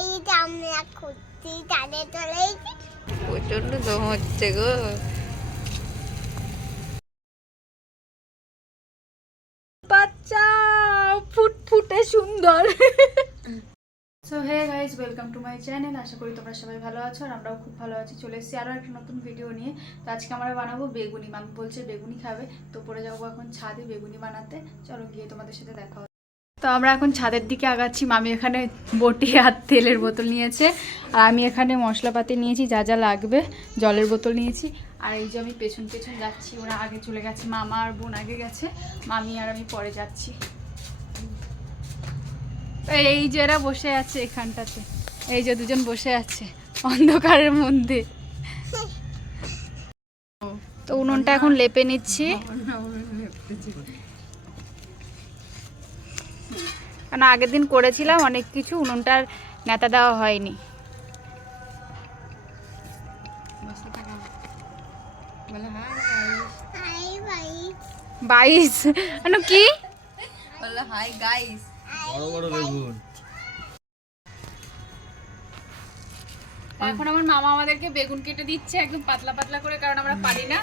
Guide আমরা খুঁজছি তাদের তলে প্রচন্ড দম হচ্ছে গো। বাচ্চা ফুটফুটে সুন্দর। So hey guys, welcome to my channel. আশা করি তোমরা সবাই ভালো আছো আর আমরাও খুব ভালো আছি। চলে এসেছি আরও একটা নতুন ভিডিও নিয়ে। তো আজকে আমরা বানাবো বেগুনি। মামি বলছে বেগুনি খাবে, তো পরে যাবো এখন ছাদে বেগুনি বানাতে। চলো গিয়ে তোমাদের সাথে দেখা হবে। তো আমরা এখন ছাদের দিকে আগাচ্ছি। মামি এখানে বটি আর তেলের বোতল নিয়েছে, আর আমি এখানে মশলাপাতি নিয়েছি যা যা লাগবে, জলের বোতল নিয়েছি। আর এই যে আমি পেছন পেছন যাচ্ছি, ওরা আগে চলে গেছে, মামা আর বোন আগে গেছে, মামি আর আমি পরে যাচ্ছি। এই যে এরা বসে আছে এখানটাতে, এই যে দুজন বসে আছে অন্ধকারের মধ্যে। তো উনুনটা এখন লেপে নিচ্ছি, কারণ আগের দিন করেছিলাম অনেক কিছু, উনুনটার নেতা দেওয়া হয়নি। বাইশ কি হাই গাইস, বড় বড় বেগুন। এখন আমার মামা আমাদেরকে বেগুন কেটে দিচ্ছে একদম পাতলা পাতলা করে, কারণ আমরা পারি না,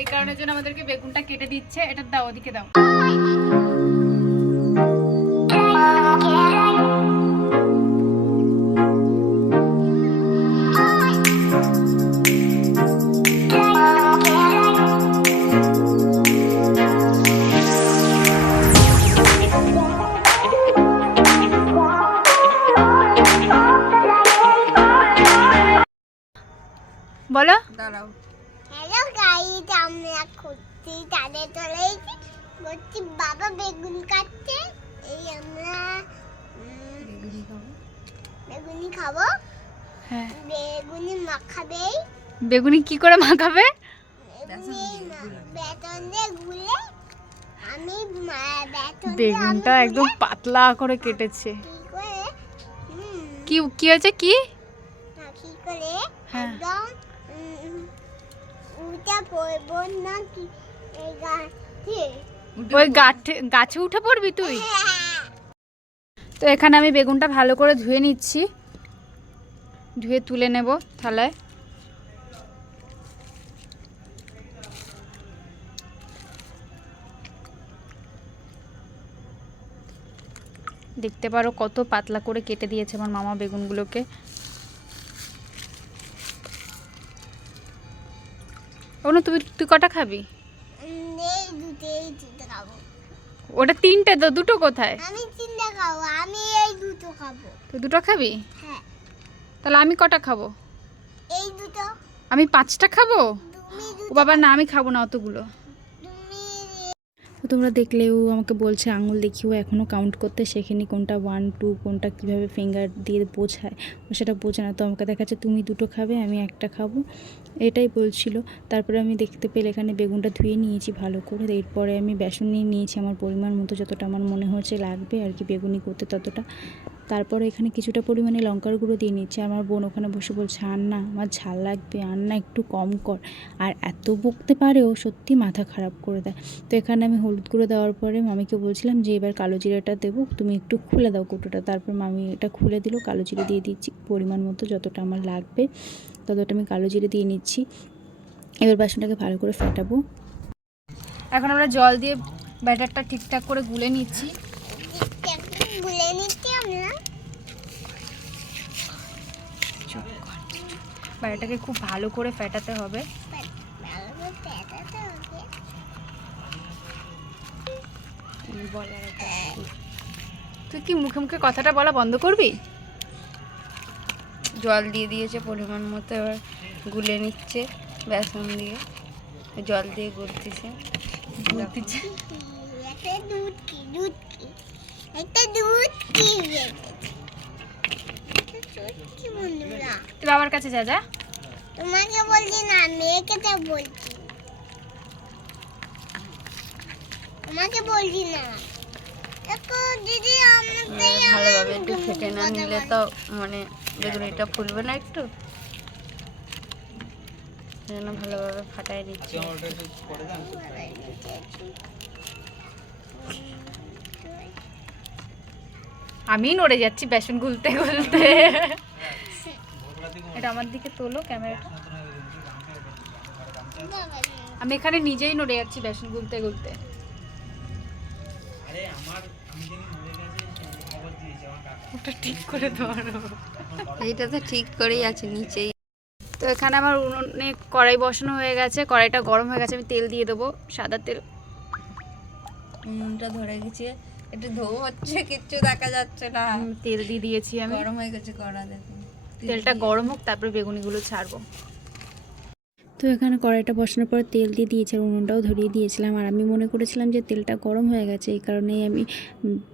এই কারণের জন্য আমাদেরকে বেগুনটা কেটে দিচ্ছে। এটা দাও, ওদিকে দাও। বলো, দাঁড়াও। হ্যালো গাইড আমরা খুঁজছি তাদের তলে বলছি বাবা বেগুন কাটছে, এই আমরা বেগুনি খাবো। হ্যাঁ, বেগুনি মাখাবে। বেগুনি কি করে মাখাবে? বেতন দিয়ে গুলে আমি বেগুনটা একদম পাতলা করে কেটেছে। কি কি হয়েছে কি করে হ্যাঁ, একদম উঠে পড়বো না কি এই ওই গাছে উঠে পড়বি তুই? তো এখানে আমি বেগুনটা ভালো করে ধুয়ে নিচ্ছি, ধুয়ে তুলে নেব থালায়। দেখতে পারো কত পাতলা করে কেটে দিয়েছে আমার মামা বেগুনগুলোকে। ওনা তুই কটা খাবি? এই দুটো খাবো। ওটা তিনটে তো, দুটো কোথায়? আমি তিনটে খাবো, আমি এই দুটো খাবো। তুই দুটো খাবি? হ্যাঁ। তাহলে আমি কটা খাবো? এই দুটো। আমি 5টা খাবো? তুমি ও বাবা না, আমি খাবো না অতগুলো। তো তোমরা দেখলে ও আমাকে বলছে আঙুল দেখিও এখনও কাউন্ট করতে শেখেনি, কোনটা 1 2 কোনটা কীভাবে ফিঙ্গার দিয়ে বোঝায়, ও সেটা বোঝে না। তো আমাকে দেখাচ্ছে তুমি দুটো খাবে, আমি একটা খাবো, এটাই বলছিল। তারপরে আমি দেখতে পেলে এখানে বেগুনটা ধুয়ে নিয়েছি ভালো করে। এরপরে আমি বেসন নিয়ে নিয়েছি আমার পরিমাণ মতো, যতটা আমার মনে হচ্ছে লাগবে আর কি বেগুনি করতে ততটা। তারপরে এখানে কিছুটা পরিমাণে লঙ্কার গুঁড়ো দিয়ে নিচ্ছি। আমার বোন ওখানে বসে বলছে আর না আমার ঝাল লাগবে, আর না একটু কম কর। আর এত বকতে পারেও সত্যি মাথা খারাপ করে দেয়। তো এখানে আমি হলুদ গুঁড়ো দেওয়ার পরে মামিকে বলছিলাম যে এবার কালো জিরাটা দেবো, তুমি একটু খুলে দাও কৌটোটা। তারপর মামি এটা খুলে দিল, কালো জিরে দিয়ে দিচ্ছি পরিমাণ মতো, যতটা আমার লাগবে ততটা আমি কালো জিরে দিয়ে নিচ্ছি। এবার বাসনটাকে ভালো করে ফেটাবো। এখন আমরা জল দিয়ে ব্যাটারটা ঠিকঠাক করে গুলে নিচ্ছি। ব্যাটারটাকে খুব ভালো করে ফেটাতে হবে। তুই কি মুখে মুখে কথাটা বলা বন্ধ করবি? জল দিয়ে দিয়েছে পরিমাণ মতো, এবার গুলে নিচ্ছে বেসন দিয়ে, জল দিয়ে গুলতেছে। তুই বাবার কাছে যা যা। তোমাকে বলছি না, মেয়েকে তো বলছি, তোমাকে বলছি না। দিদি ভালোভাবে একটু ফেটে না নিলে তো মানে বেগুনিটা ফুলবে না, একটু সেজন্য ভালোভাবে ফাটাই দিচ্ছি। আমি নড়ে যাচ্ছি বেসন গুলতে গুলতে। এটা আমার দিকে তোলো ক্যামেরাটা। আমি এখানে নিজেই নড়ে যাচ্ছি বেসন গুলতে গুলতে। ওটা ঠিক করে ধরো। এইটা তো ঠিক করেই আছে নিচেই। তো এখানে আমার উনুনে কড়াই বসানো হয়ে গেছে, কড়াইটা গরম হয়ে গেছে, আমি তেল দিয়ে দেবো, সাদা তেল। উনুনটা ধরে গেছে, একটু ধোয়া হচ্ছে, কিচ্ছু দেখা যাচ্ছে না। তেল দিয়ে দিয়েছি আমি। গরম হয়ে গেছে কড়া, দেখো। তেলটা গরম হোক, তারপরে বেগুনিগুলো ছাড়বো। তো এখানে কড়াইটা বসানোর পর তেল দিয়ে দিয়েছি আর উনুনটাও ধরিয়ে দিয়েছিলাম। আর আমি মনে করেছিলাম যে তেলটা গরম হয়ে গেছে, এই কারণেই আমি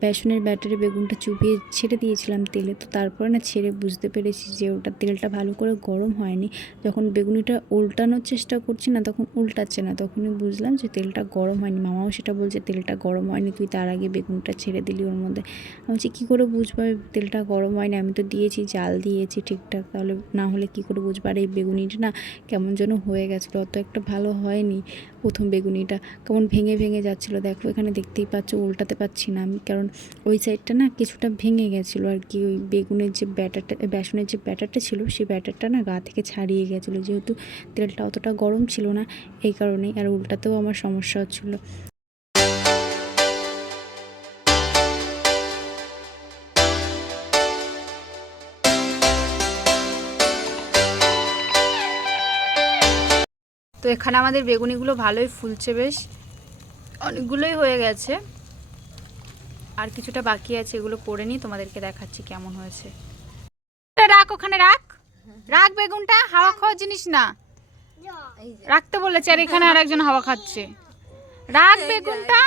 বেসনের ব্যাটারে বেগুনটা চুবিয়ে ছেড়ে দিয়েছিলাম তেলে। তো তারপরে না ছেড়ে বুঝতে পেরেছি যে ওটা তেলটা ভালো করে গরম হয়নি। যখন বেগুনিটা উল্টানোর চেষ্টা করছি না, তখন উল্টাচ্ছে না, তখনই বুঝলাম যে তেলটা গরম হয়নি। মামাও সেটা বলছে তেলটা গরম হয়নি, তুই তার আগে বেগুনটা ছেড়ে দিলি ওর মধ্যে। আমি বলছি কী করে বুঝবো তেলটা গরম হয়নি, আমি তো দিয়েছি, জাল দিয়েছি ঠিকঠাক, তাহলে না হলে কী করে বুঝবো। আর এই বেগুনিটা না কেমন যেন হয়ে গেছিলো, অত একটা ভালো হয়নি। প্রথম বেগুনিটা কেমন ভেঙে ভেঙে যাচ্ছিলো। দেখো এখানে দেখতেই পাচ্ছ উল্টাতে পারছি না আমি, কারণ ওই সাইডটা না কিছুটা ভেঙে গেছিলো আর কি। ওই বেগুনের যে ব্যাটারটা, বেসনের যে ব্যাটারটা ছিল, সেই ব্যাটারটা না গা থেকে ছাড়িয়ে গেছিলো, যেহেতু তেলটা অতটা গরম ছিল না, এই কারণেই। আর উল্টাতেও আমার সমস্যা হচ্ছিলো। তো এখানে আমাদের বেগুনিগুলো ভালোই ফুলছে, বেশ অনেকগুলোই হয়ে গেছে, আর কিছুটা বাকি আছে, এগুলো করে নিই, তোমাদেরকে দেখাচ্ছি কেমন হয়েছে। রাখ ওখানে, রাখ রাখ, বেগুনটা হাওয়া খাওয়ার জিনিস না, রাখতে বলেছে। আর এখানে আর একজন হাওয়া খাচ্ছে, রাখ বেগুনটা।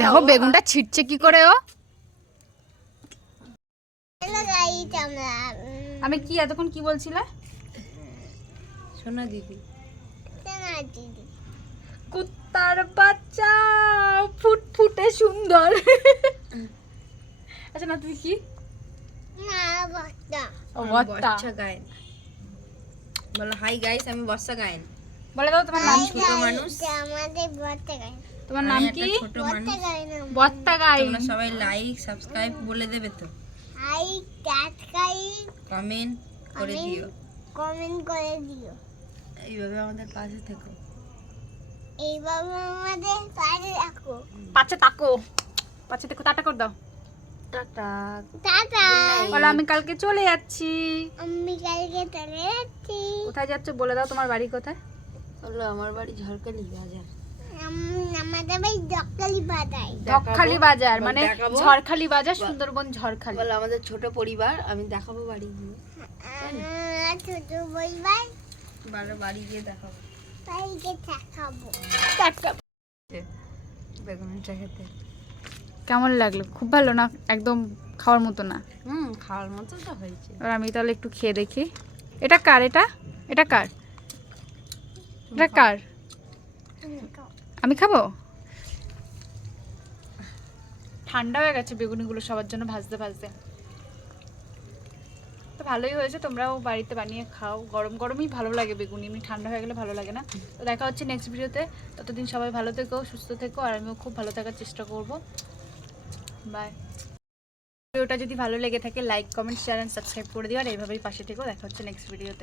দেখো বেগুনটা ছিটছে কি করে ও। আমি কি এতক্ষণ কি বলছিলে? সোনা দিদি, কুত্তার বাচ্চা ফুটফুটে সুন্দর। আচ্ছা না, তুই কি? বর্ষা গায়েন বলো। হাই গাইস, আমি বর্ষা গায়েন। বলে দাও তোমার নাম কি? ছোট মানুষ, তোমার নাম কি? ছোট মানুষ, বত্তা গাই। তোমরা সবাই লাইক সাবস্ক্রাইব বলে দেবে তো, কমেন্ট করে দিও, এইভাবে আমাদের পাশে থেকো। এইভাবে আমাদের পাশে রাখো। পাচ্ছে তাকো, পাচ্ছে দেখো, টাটা করে দাও। টাটা। টাটা। বলো আমি কালকে চলে যাচ্ছি। আমি কালকে চলে যাচ্ছি। কোথায় যাচ্ছ বলে দাও, তোমার বাড়ি কোথায়? বলো আমার বাড়ি ঝড়খালি বাজার। আমাদের বাড়ি জক্কালি বাজার। ধকখালি বাজার মানে দেখাবো? ঝড়খালি বাজার, সুন্দরবন ঝড়খালি। বলো আমাদের ছোট পরিবার, আমি দেখাবো বাড়ি গিয়ে। ছোট পরিবার, বাড়ি গিয়ে দেখাবো, বাড়িকে দেখাবো। টাটা। বেগুনটা খেতে কেমন লাগলো? খুব ভালো না? একদম খাওয়ার মতো না? খাওয়ার মতো তো হয়েছে। আর আমি তাহলে একটু খেয়ে দেখি। এটা কার? এটা এটা কার? এটা কার? আমি খাবো? ঠান্ডা হয়ে গেছে বেগুনিগুলো সবার জন্য ভাজতে ভাজতে। তো ভালোই হয়েছে, তোমরাও বাড়িতে বানিয়ে খাও। গরম গরমই ভালো লাগে বেগুনি, এমনি ঠান্ডা হয়ে গেলে ভালো লাগে না। তো দেখা হচ্ছে নেক্সট ভিডিওতে। ততদিন সবাই ভালো থেকো, সুস্থ থেকো, আর আমিও খুব ভালো থাকার চেষ্টা করব। বাই। ভিডিওটা যদি ভালো লেগে থাকে like comment share and subscribe করে দিও, আর এইভাবেই পাশে থেকো। দেখা হচ্ছে নেক্সট ভিডিওতে।